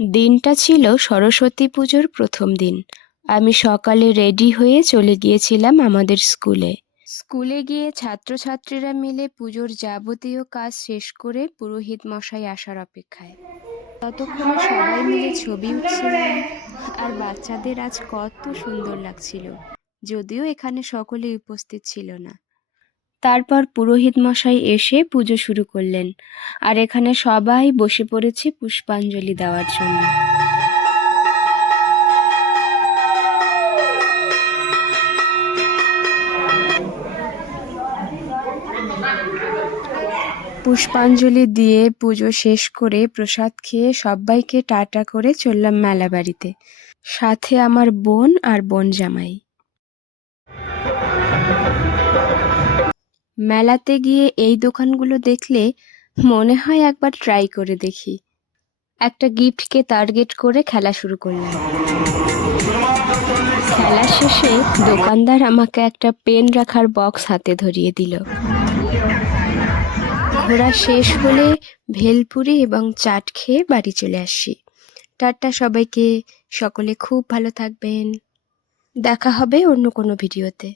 দিনটা ছিল সরস্বতী পুজোর প্রথম দিন। আমি সকালে রেডি হয়ে চলে গিয়েছিলাম আমাদের স্কুলে। স্কুলে গিয়ে ছাত্রছাত্রীরা মিলে পুজোর যাবতীয় কাজ শেষ করে পুরোহিত মশাই আসার অপেক্ষায়। ততক্ষণে সবাই মিলে ছবি উঠছিলাম, আর বাচ্চাদের আজ কত সুন্দর লাগছিল, যদিও এখানে সকলেই উপস্থিত ছিল না। তারপর পুরোহিত মশাই এসে পুজো শুরু করলেন, আর এখানে সবাই বসে পড়েছে পুষ্পাঞ্জলি দেওয়ার জন্য। পুষ্পাঞ্জলি দিয়ে পুজো শেষ করে প্রসাদ খেয়ে সবাইকে টাটা করে চললাম মেলা বাড়িতে, সাথে আমার বোন আর বোন জামাই। মেলাতে গিয়ে এই দোকানগুলো দেখলে মনে হয় একবার ট্রাই করে দেখি। একটা গিফটকে টার্গেট করে খেলা শুরু করলাম। খেলা শেষে দোকানদার আমাকে একটা পেন রাখার বক্স হাতে ধরিয়ে দিল। ঘোরা শেষ হলে ভেলপুরি এবং চাট খেয়ে বাড়ি চলে আসি। টাটা সবাইকে, সকলে খুব ভালো থাকবেন। দেখা হবে অন্য কোনো ভিডিওতে।